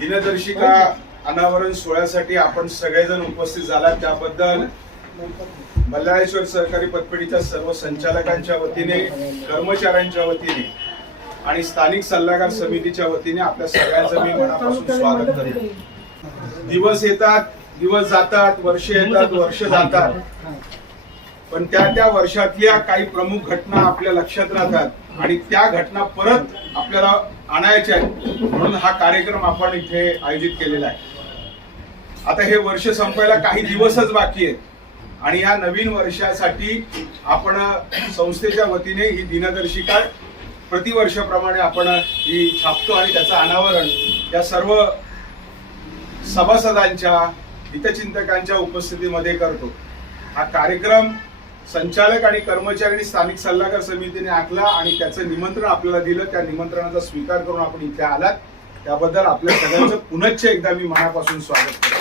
दिनदर्शिका अनावरण सोहळ्यासाठी आपण सगळेजण उपस्थित झालात त्याबद्दल बल्लाळेश्वर सहकारी पतपेढीच्या सर्व संचालकांच्या वतीने, कर्मचाऱ्यांच्या वतीने आणि स्थानिक सल्लागार समितीच्या वतीने आपल्या सगळ्यांचं मी मनापासून स्वागत करतो। दिवस येतात, दिवस जातात, वर्ष येतात, वर्ष जातात, पण त्या वर्षातल्या काही प्रमुख घटना आपल्या लक्षात राहतात आणि त्या घटना परत आपल्याला आणायच्या आहेत, म्हणून हा कार्यक्रम आपण इथे आयोजित केलेला आहे। आता हे वर्ष संपायला काही दिवसच बाकी आहेत आणि या नवीन वर्षासाठी आपण संस्थेच्या वतीने ही दिनदर्शिका प्रतिवर्षाप्रमाणे आपण ही छापतो आणि त्याचं अनावरण या सर्व सभासदांच्या, हितचिंतकांच्या उपस्थितीमध्ये करतो। हा कार्यक्रम संचालक आणि कर्मचारी आणि स्थानिक सल्लागार समितीने आखला आणि त्याचं निमंत्रण आपल्याला दिलं। त्या निमंत्रणाचा स्वीकार करून आपण इथे आलात त्याबद्दल आपल्या सगळ्यांचं पुनश्च एकदा मी मनापासून स्वागत करतो।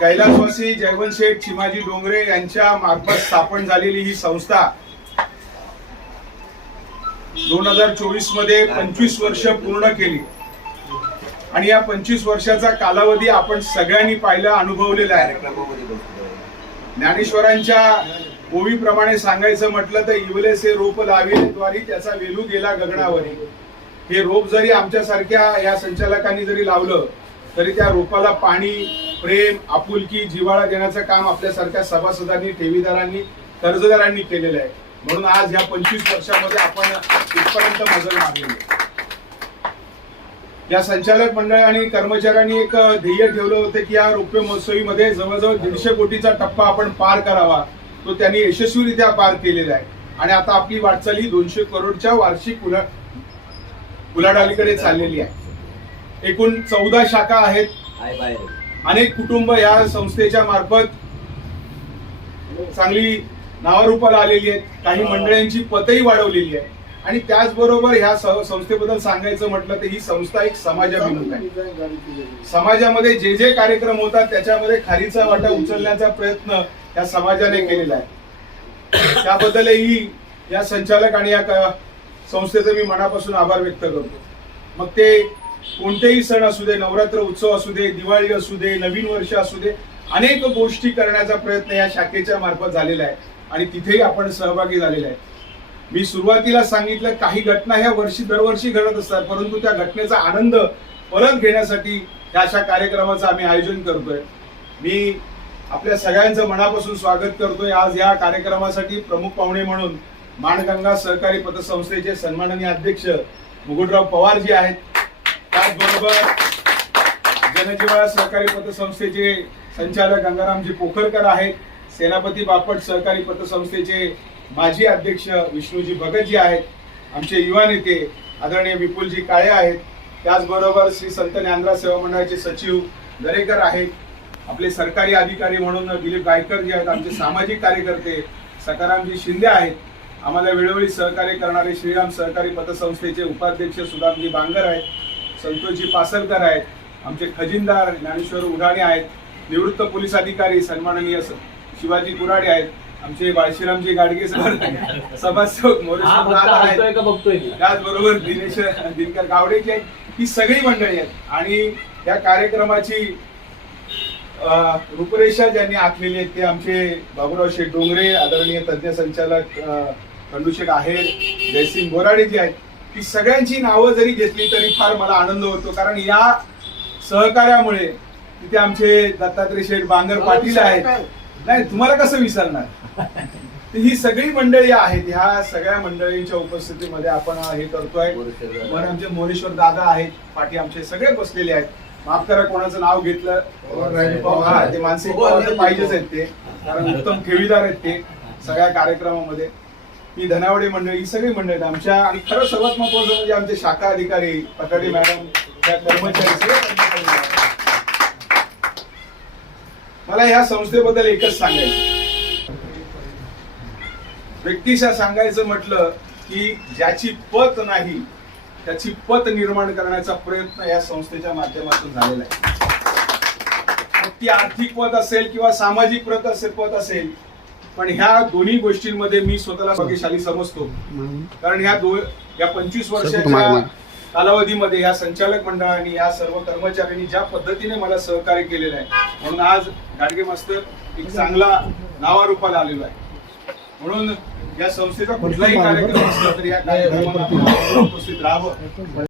कैलासवासी जयवंत शेठ चिमाजी डोंगरे यांच्या मार्फत स्थापन झालेली ही संस्था 2024 मध्ये 25 वर्ष पूर्ण केली आणि या 25 वर्षाचा कालावधी आपण सगळ्यांनी पाहिला, अनुभवलेला आहे। ज्ञानेश्वरांच्या ओवीप्रमाणे सांगायचं म्हटलं तर इवलेसे रोप लाविले त्याचा वेलू गेला गगनावरी। हे रोप जरी आमच्यासारख्या या संचालकांनी जरी लावलं तरी त्या रोपाला पाणी, प्रेम, आपुलकी, जिव्हाळा देण्याचं काम आपल्यासारख्या सभासदांनी, ठेवीदारांनी, कर्जदारांनी केलेलं आहे। म्हणून आज या 25 वर्षामध्ये आपण इथपर्यंत मजल मारलेली आहे। या संचालक मंडळ आणि कर्मचाऱ्यांनी एक ध्येय ठेवलं होतं की या रौप्य महोत्सवीमध्ये जवळजवळ 150 कोटीचा टप्पा आपण पार करावा, तो त्यांनी यशस्वीरित्या पार केलेला आहे आणि आता आपली वाटचाल ही 200 करोडच्या वार्षिक उलाढालीकडे चाललेली आहे। एकूण 14 शाखा आहेत, अनेक कुटुंब या संस्थेच्या मार्फत चांगली नावारूपाला आलेली आहेत, काही मंडळांची पतही वाढवलेली आहे आणि त्याचबरोबर ह्या संस्थेबद्दल सांगायचं म्हटलं तर ही संस्था एक समाजाभिमुख आहे। समाजामध्ये जे जे कार्यक्रम होतात त्याच्यामध्ये खारीचा वाटा उचलण्याचा प्रयत्न या समाजाने केलेला आहे। त्याबद्दलही या संचालक आणि या संस्थेचे मी मनापासून आभार व्यक्त करतो। मग ते कोणतेही सण असू दे, नवरात्र उत्सव असू दे, दिवाळी असू दे, नवीन वर्ष असू दे, अनेक गोष्टी करण्याचा प्रयत्न या शाखेच्या मार्फत झालेला आहे आणि तिथेही आपण सहभागी झालेला आहे। मी सुरुवातीला सांगितलं काही घटना ह्या दरवर्षी घडत असतात, परंतु त्या घटनेचा आनंद परत घेण्यासाठी ह्या अशा कार्यक्रमाचं आम्ही आयोजन करतोय। मी आपल्या सगळ्यांचं मनापासून स्वागत करतोय। आज या कार्यक्रमासाठी प्रमुख पाहुणे म्हणून माणगंगा सहकारी पतसंस्थेचे सन्माननीय अध्यक्ष मुकुटराव पवार जी आहेत, त्याचबरोबर जनजीवाळा सहकारी पतसंस्थेचे संचालक गंगारामजी पोखरकर आहेत, सेनापती बापट सहकारी पतसंस्थेचे माजी अध्यक्ष विष्णूजी भगतजी आहेत, आमचे युवा नेते आदरणीय विपुलजी काळे आहेत, त्याचबरोबर श्री संत ज्ञानराज सेवा मंडळाचे सचिव दरेकर आहेत, आपले सरकारी अधिकारी म्हणून दिलीप गायकर जी आहेत, आमचे सामाजिक कार्यकर्ते सकारामजी शिंदे आहेत, आम्हाला वेळोवेळी सहकार्य करणारे श्रीराम सहकारी पतसंस्थेचे उपाध्यक्ष सुदामजी बांगर आहेत, संतोषजी पासलकर आहेत, आमचे खजिनदार ज्ञानेश्वर उडाणे आहेत, निवृत्त पोलीस अधिकारी सन्माननीय शिवाजी कुराडे आहेत, आमचे बाळशीरामजी गाडगे सभासद मोरेश्वर आहेत, त्याचबरोबर दिनेश दिनकर गावडेजी आहेत। ही सगळी मंडळी आहेत आणि या कार्यक्रमाची रूपरेषा ज्यांनी आखलेली आहे ते आमचे बाबूराव शेठ डोंगरे, आदरणीय तज्ञ संचालक खंडूशेठ आहेर, जयसिंग बोराडे जी आहेत। ही सगळ्यांची नावं जरी घेतली तरी फार मला आनंद होतो, कारण या सहकार्यामुळे तिथे आमचे दत्तात्रय शेठ बांगर पाटील आहेत, नाही तुम्हाला कसं विसरणार। ही सगळी मंडळी आहेत, ह्या सगळ्या मंडळींच्या उपस्थितीमध्ये आपण हे करतोय। पण आमचे मोरेश्वर दादा आहेत, पाठी आमचे सगळे बसलेले आहेत, माफ करा कोणाचं नाव घेतलं ते मानसिक पाहिजेच आहेत ते, कारण उत्तम ठेवीदार आहेत ते सगळ्या कार्यक्रमामध्ये। ही धनावडे मंडळी, ही सगळी मंडळी आमच्या आणि खरं सर्वात महत्वाचं म्हणजे आमचे शाखा अधिकारी पटाडे मॅडम, त्या कर्मचारी। मला या संस्थेबद्दल एकच सांगायचं, व्यक्तिशः सांगायचं म्हटलं की ज्याची पत नाही त्याची पत निर्माण करण्याचा प्रयत्न या संस्थेच्या माध्यमातून झालेला आहे। ती आर्थिक पत असेल किंवा सामाजिक पत असेल, पण ह्या दोन्ही गोष्टींमध्ये मी स्वतःला भाग्यशाली समजतो, कारण या 25 वर्षाच्या कालावधीमध्ये या संचालक मंडळाने, या सर्व कर्मचाऱ्यांनी ज्या पद्धतीने मला सहकार्य केलेलं आहे, म्हणून आज गाडगे मास्तर एक चांगला नावारूपाला आलेलो आहे. म्हणून या संस्थेचा कुठलाही कार्यक्रम असला तरी या कार्यक्रमाला आपण उपस्थित राहावं.